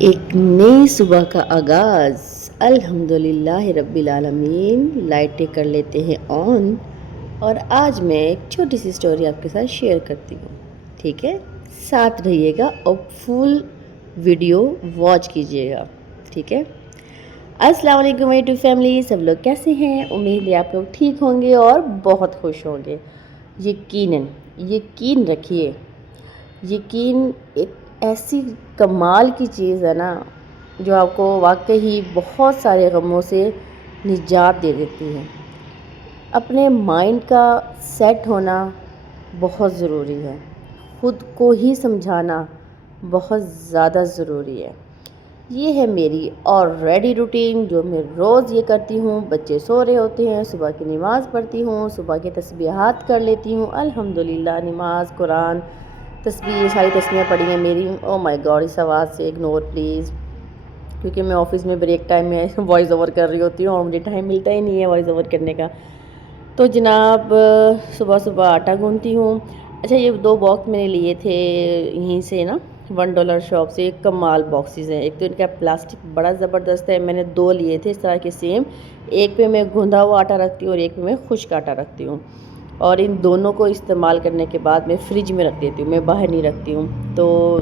ایک نئی صبح کا آغاز، الحمدللہ رب العالمین۔ لائٹیں کر لیتے ہیں آن، اور آج میں ایک چھوٹی سی سٹوری آپ کے ساتھ شیئر کرتی ہوں، ٹھیک ہے؟ ساتھ رہیے گا اور فل ویڈیو واچ کیجیے گا، ٹھیک ہے؟ السلام علیکم مائی ٹو فیملی، سب لوگ کیسے ہیں؟ امید ہے آپ لوگ ٹھیک ہوں گے اور بہت خوش ہوں گے۔ یقین رکھیے، یقین ایک ایسی کمال کی چیز ہے نا جو آپ کو واقعی بہت سارے غموں سے نجات دے دیتی ہے۔ اپنے مائنڈ کا سیٹ ہونا بہت ضروری ہے، خود کو ہی سمجھانا بہت زیادہ ضروری ہے۔ یہ ہے میری آلریڈی روٹین جو میں روز یہ کرتی ہوں۔ بچے سو رہے ہوتے ہیں، صبح کی نماز پڑھتی ہوں، صبح کے تسبیحات کر لیتی ہوں، الحمدللہ نماز، قرآن، تسبیح، ساری تسبیحیں پڑھی ہیں میری۔ او مائی گاڈ، اس آواز سے اگنور پلیز، کیونکہ میں آفس میں بریک ٹائم میں وائس اوور کر رہی ہوتی ہوں اور مجھے ٹائم ملتا ہی نہیں ہے وائس اوور کرنے کا۔ تو جناب صبح صبح آٹا گوندھتی ہوں۔ اچھا، یہ 2 باکس میں نے لیے تھے یہیں سے نا، $1 شاپ سے۔ ایک کمال باکسز ہیں، ایک تو ان کا پلاسٹک بڑا زبردست ہے، میں نے 2 لیے تھے اس طرح کے سیم۔ ایک پہ میں گوندھا ہوا آٹا رکھتی ہوں اور ایک پہ میں خشک آٹا رکھتی ہوں، اور ان دونوں کو استعمال کرنے کے بعد میں فریج میں رکھ دیتی ہوں، میں باہر نہیں رکھتی ہوں۔ تو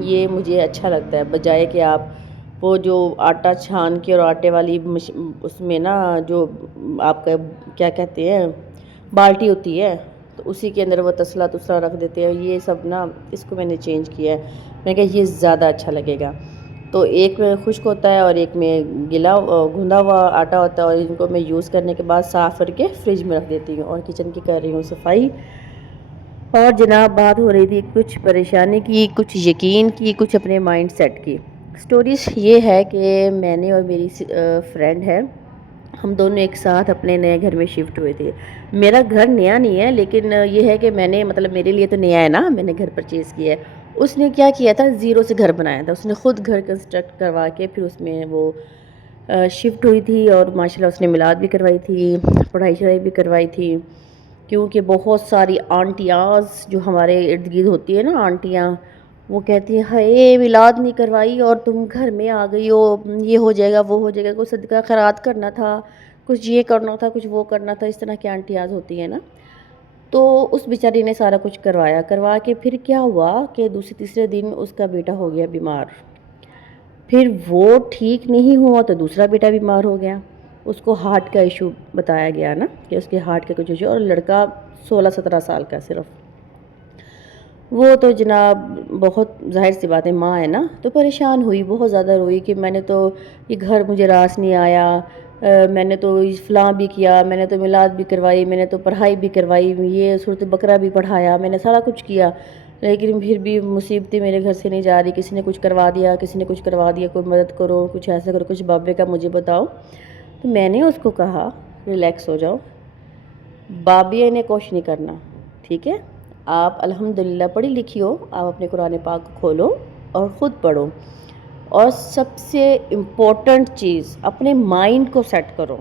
یہ مجھے اچھا لگتا ہے، بجائے کہ آپ وہ جو آٹا چھان کے اور آٹے والی اس میں نا جو آپ کا کیا کہتے ہیں بالٹی ہوتی ہے، تو اسی کے اندر وہ تسلا رکھ دیتے ہیں۔ یہ سب نا، اس کو میں نے چینج کیا ہے، میں کہا یہ زیادہ اچھا لگے گا۔ تو ایک میں خشک ہوتا ہے اور ایک میں گلا گھندا ہوا آٹا ہوتا ہے، اور ان کو میں یوز کرنے کے بعد صاف کر کے فریج میں رکھ دیتی ہوں، اور کچن کی کر رہی ہوں صفائی۔ اور جناب بات ہو رہی تھی کچھ پریشانی کی، کچھ یقین کی، کچھ اپنے مائنڈ سیٹ کی۔ سٹوریز یہ ہے کہ میں نے اور میری فرینڈ ہے، ہم دونوں ایک ساتھ اپنے نئے گھر میں شفٹ ہوئے تھے۔ میرا گھر نیا نہیں ہے، لیکن یہ ہے کہ میں نے مطلب میرے لیے تو نیا ہے نا، میں نے گھر پرچیز کیا ہے۔ اس نے کیا کیا تھا، زیرو سے گھر بنایا تھا، اس نے خود گھر کنسٹرکٹ کروا کے پھر اس میں وہ شفٹ ہوئی تھی، اور ماشاءاللہ اس نے میلاد بھی کروائی تھی، پڑھائی شڑھائی بھی کروائی تھی۔ کیونکہ بہت ساری آنٹیاز جو ہمارے ارد گرد ہوتی ہیں نا، آنٹیاں، وہ کہتی ہیں ہائے میلاد نہیں کروائی اور تم گھر میں آ گئی ہو، یہ ہو جائے گا وہ ہو جائے گا، کوئی صدقہ خیرات کرنا تھا، کچھ یہ کرنا تھا، کچھ وہ کرنا تھا، اس طرح کی آنٹیاز ہوتی ہیں نا۔ تو اس بیچاری نے سارا کچھ کروا کے پھر کیا ہوا کہ دوسرے تیسرے دن اس کا بیٹا ہو گیا بیمار۔ پھر وہ ٹھیک نہیں ہوا تو دوسرا بیٹا بیمار ہو گیا، اس کو ہارٹ کا ایشو بتایا گیا نا کہ اس کے ہارٹ کا کچھ ایشو، اور لڑکا 16-17 سال کا صرف۔ وہ تو جناب بہت ظاہر سی بات ہے، ماں ہے نا، تو پریشان ہوئی، بہت زیادہ روئی کہ میں نے تو یہ گھر مجھے راس نہیں آیا، میں نے تو فلاں بھی کیا، میں نے تو میلاد بھی کروائی، میں نے تو پڑھائی بھی کروائی، یہ سورۃ بقرہ بھی پڑھایا، میں نے سارا کچھ کیا، لیکن پھر بھی مصیبتیں میرے گھر سے نہیں جا رہی، کسی نے کچھ کروا دیا، کسی نے کچھ کروا دیا، کوئی مدد کرو، کچھ ایسا کرو، کچھ بابے کا مجھے بتاؤ۔ تو میں نے اس کو کہا ریلیکس ہو جاؤ، بابیہ نے کچھ نہیں کرنا، ٹھیک ہے؟ آپ الحمدللہ پڑھی لکھی ہو، آپ اپنے قرآن پاک کو کھولو اور خود پڑھو، اور سب سے امپورٹنٹ چیز اپنے مائنڈ کو سیٹ کرو۔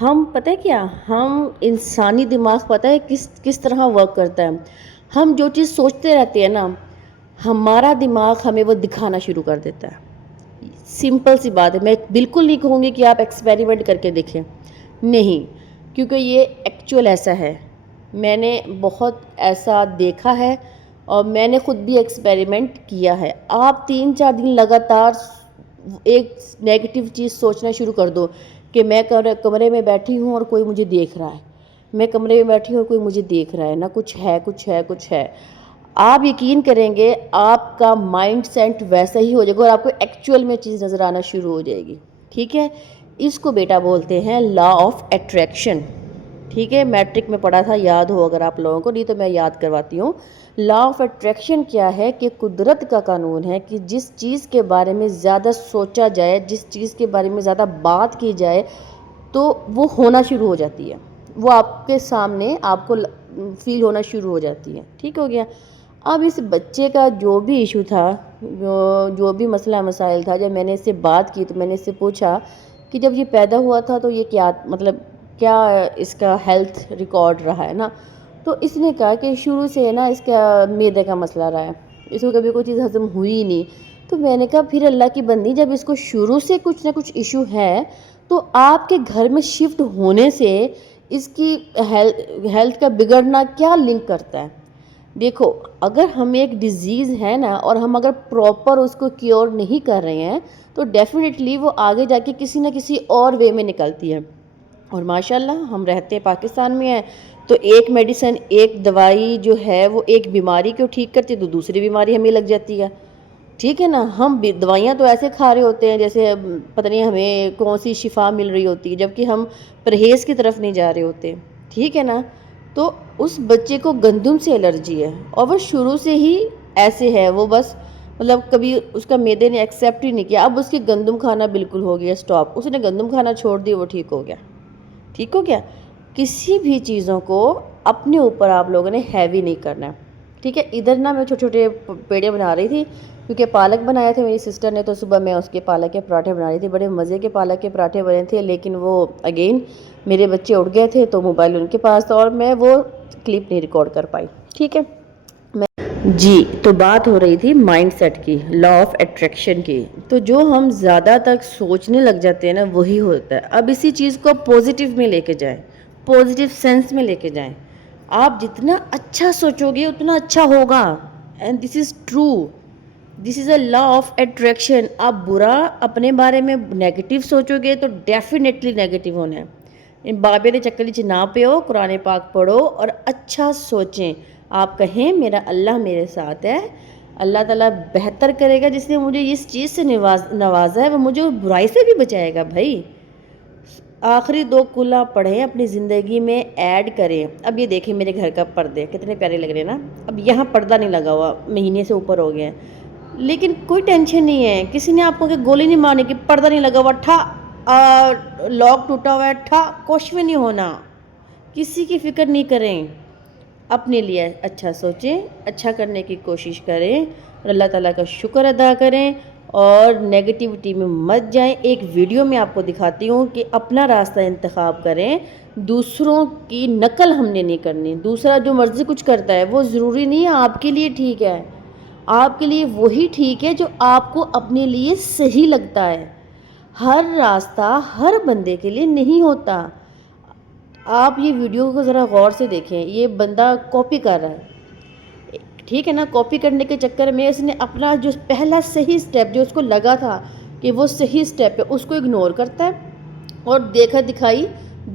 ہم پتہ ہے کیا، ہم انسانی دماغ پتہ ہے کس طرح ورک کرتا ہے، ہم جو چیز سوچتے رہتے ہیں نا، ہمارا دماغ ہمیں وہ دکھانا شروع کر دیتا ہے۔ سمپل سی بات ہے، میں بالکل نہیں کہوں گی کہ آپ ایکسپیریمنٹ کر کے دیکھیں، نہیں، کیونکہ یہ ایکچوئل ایسا ہے، میں نے بہت ایسا دیکھا ہے، اور میں نے خود بھی ایکسپیریمنٹ کیا ہے۔ آپ 3-4 دن لگاتار ایک نیگیٹو چیز سوچنا شروع کر دو کہ میں کمرے میں بیٹھی ہوں اور کوئی مجھے دیکھ رہا ہے، میں کمرے میں بیٹھی ہوں اور کوئی مجھے دیکھ رہا ہے نا، کچھ ہے، آپ یقین کریں گے آپ کا مائنڈ سیٹ ویسا ہی ہو جائے گا، اور آپ کو ایکچوئل میں چیز نظر آنا شروع ہو جائے گی، ٹھیک ہے؟ اس کو بیٹا بولتے ہیں لا آف اٹریکشن، ٹھیک ہے؟ میٹرک میں پڑھا تھا، یاد ہو اگر آپ لوگوں کو، نہیں تو میں یاد کرواتی ہوں۔ لا آف اٹریکشن کیا ہے کہ قدرت کا قانون ہے کہ جس چیز کے بارے میں زیادہ سوچا جائے، جس چیز کے بارے میں زیادہ بات کی جائے، تو وہ ہونا شروع ہو جاتی ہے، وہ آپ کے سامنے آپ کو فیل ہونا شروع ہو جاتی ہے، ٹھیک ہو گیا؟ اب اس بچے کا جو بھی ایشو تھا، جو بھی مسئلہ مسائل تھا، جب میں نے اس سے بات کی تو میں نے اس سے پوچھا کہ جب یہ پیدا ہوا تھا تو یہ کیا مطلب کیا اس کا ہیلتھ ریکارڈ رہا ہے نا؟ تو اس نے کہا کہ شروع سے نا اس کا معدے کا مسئلہ رہا ہے، اس کو کبھی کوئی چیز ہضم ہوئی ہی نہیں، تو میں نے کہا پھر اللہ کی بندی جب اس کو شروع سے کچھ نہ کچھ ایشو ہے تو آپ کے گھر میں شفٹ ہونے سے اس کی ہیلتھ کا بگڑنا کیا لنک کرتا ہے؟ دیکھو اگر ہمیں ایک ڈیزیز ہے نا اور ہم اگر پراپر اس کو کیور نہیں کر رہے ہیں تو ڈیفینیٹلی وہ آگے جا کے کسی نہ کسی اور وے میں نکلتی ہے. اور ماشاءاللہ ہم رہتے ہیں پاکستان میں ہیں تو ایک میڈیسن ایک دوائی جو ہے وہ ایک بیماری کو ٹھیک کرتی ہے تو دوسری بیماری ہمیں لگ جاتی ہے. ٹھیک ہے نا, ہم دوائیاں تو ایسے کھا رہے ہوتے ہیں جیسے پتہ نہیں ہمیں کون سی شفا مل رہی ہوتی ہے, جبکہ ہم پرہیز کی طرف نہیں جا رہے ہوتے. ٹھیک ہے نا, تو اس بچے کو گندم سے الرجی ہے اور وہ شروع سے ہی ایسے ہے, وہ بس مطلب کبھی اس کا معدے نے ایکسیپٹ ہی نہیں کیا. اب اس کی گندم کھانا بالکل ہو گیا سٹاپ, اس نے گندم کھانا چھوڑ دی, وہ ٹھیک ہو گیا. ٹھیک ہو گیا. کسی بھی چیزوں کو اپنے اوپر آپ لوگوں نے ہیوی نہیں کرنا ہے. ٹھیک ہے, ادھر نا میں چھوٹے چھوٹے پیڑے بنا رہی تھی کیونکہ پالک بنایا تھے میری سسٹر نے, تو صبح میں اس کے پالک کے پراٹھے بنا رہی تھی. بڑے مزے کے پالک کے پراٹھے بنے تھے, لیکن وہ اگین میرے بچے اٹھ گئے تھے تو موبائل ان کے پاس تھا اور میں وہ کلپ نہیں ریکارڈ کر پائی. ٹھیک ہے جی, تو بات ہو رہی تھی مائنڈ سیٹ کی, لا آف اٹریکشن کی. تو جو ہم زیادہ تک سوچنے لگ جاتے ہیں نا وہی ہوتا ہے. اب اسی چیز کو پازیٹیو میں لے کے جائیں, پازیٹیو سینس میں لے کے جائیں. آپ جتنا اچھا سوچو گے اتنا اچھا ہوگا, and this is true, this is a law of attraction. آپ برا اپنے بارے میں نیگیٹو سوچو گے تو ڈیفینیٹلی نیگیٹو ہونا ہے. بابے نے چکلی چ نہ پیو, قرآن پاک پڑھو اور اچھا سوچیں. آپ کہیں میرا اللہ میرے ساتھ ہے, اللہ تعالیٰ بہتر کرے گا. جس نے مجھے اس چیز سے نوازا ہے وہ مجھے برائی سے بھی بچائے گا. بھائی آخری 2 کلا پڑھیں اپنی زندگی میں ایڈ کریں. اب یہ دیکھیں میرے گھر کا پردے کتنے پیارے لگ رہے ہیں نا. اب یہاں پردہ نہیں لگا ہوا, مہینے سے اوپر ہو گیا ہے, لیکن کوئی ٹینشن نہیں ہے. کسی نے آپ کو کہ گولی نہیں مارنی کہ پردہ نہیں لگا ہوا, ٹھا لاک ٹوٹا ہوا ہے, ٹھا کچھ بھی نہیں ہونا. کسی کی فکر نہیں کریں, اپنے لیے اچھا سوچیں, اچھا کرنے کی کوشش کریں اور اللہ تعالیٰ کا شکر ادا کریں اور نیگیٹیوٹی میں مت جائیں. ایک ویڈیو میں آپ کو دکھاتی ہوں کہ اپنا راستہ انتخاب کریں, دوسروں کی نقل ہم نے نہیں کرنی. دوسرا جو مرضی کچھ کرتا ہے وہ ضروری نہیں ہے آپ کے لیے ٹھیک ہے. آپ کے لیے وہی ٹھیک ہے جو آپ کو اپنے لیے صحیح لگتا ہے. ہر راستہ ہر بندے کے لیے نہیں ہوتا. آپ یہ ویڈیو کو ذرا غور سے دیکھیں, یہ بندہ کاپی کر رہا ہے. ٹھیک ہے نا, کاپی کرنے کے چکر میں اس نے اپنا جو پہلا صحیح سٹیپ جو اس کو لگا تھا کہ وہ صحیح سٹیپ ہے اس کو اگنور کرتا ہے اور دیکھا دکھائی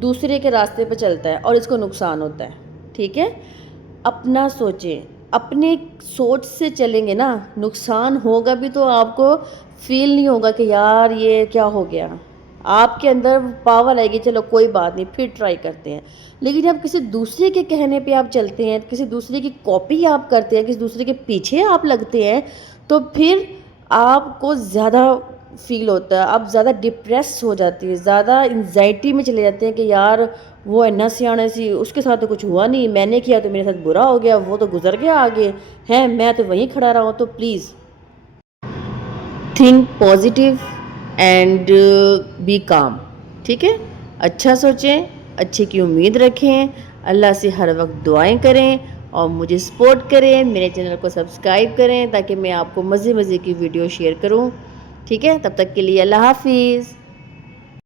دوسرے کے راستے پہ چلتا ہے اور اس کو نقصان ہوتا ہے. ٹھیک ہے, اپنا سوچیں, اپنے سوچ سے چلیں گے نا, نقصان ہوگا بھی تو آپ کو فیل نہیں ہوگا کہ یار یہ کیا ہو گیا. آپ کے اندر پاور آئے گی, چلو کوئی بات نہیں پھر ٹرائی کرتے ہیں. لیکن جب کسی دوسرے کے کہنے پہ آپ چلتے ہیں, کسی دوسرے کی کاپی آپ کرتے ہیں, کسی دوسرے کے پیچھے آپ لگتے ہیں, تو پھر آپ کو زیادہ فیل ہوتا ہے, آپ زیادہ ڈپریس ہو جاتی ہے, زیادہ انزائٹی میں چلے جاتے ہیں کہ یار وہ اینا سیانے سی, اس کے ساتھ تو کچھ ہوا نہیں, میں نے کیا تو میرے ساتھ برا ہو گیا, وہ تو گزر گیا آگے ہے, میں تو وہیں کھڑا رہا ہوں. تو please think positive and be calm. ٹھیک ہے, اچھا سوچیں, اچھے کی امید رکھیں, اللہ سے ہر وقت دعائیں کریں اور مجھے سپورٹ کریں. میرے چینل کو سبسکرائب کریں تاکہ میں آپ کو مزے مزے کی ویڈیو شیئر کروں. ٹھیک ہے, تب تک کے لیے اللہ حافظ.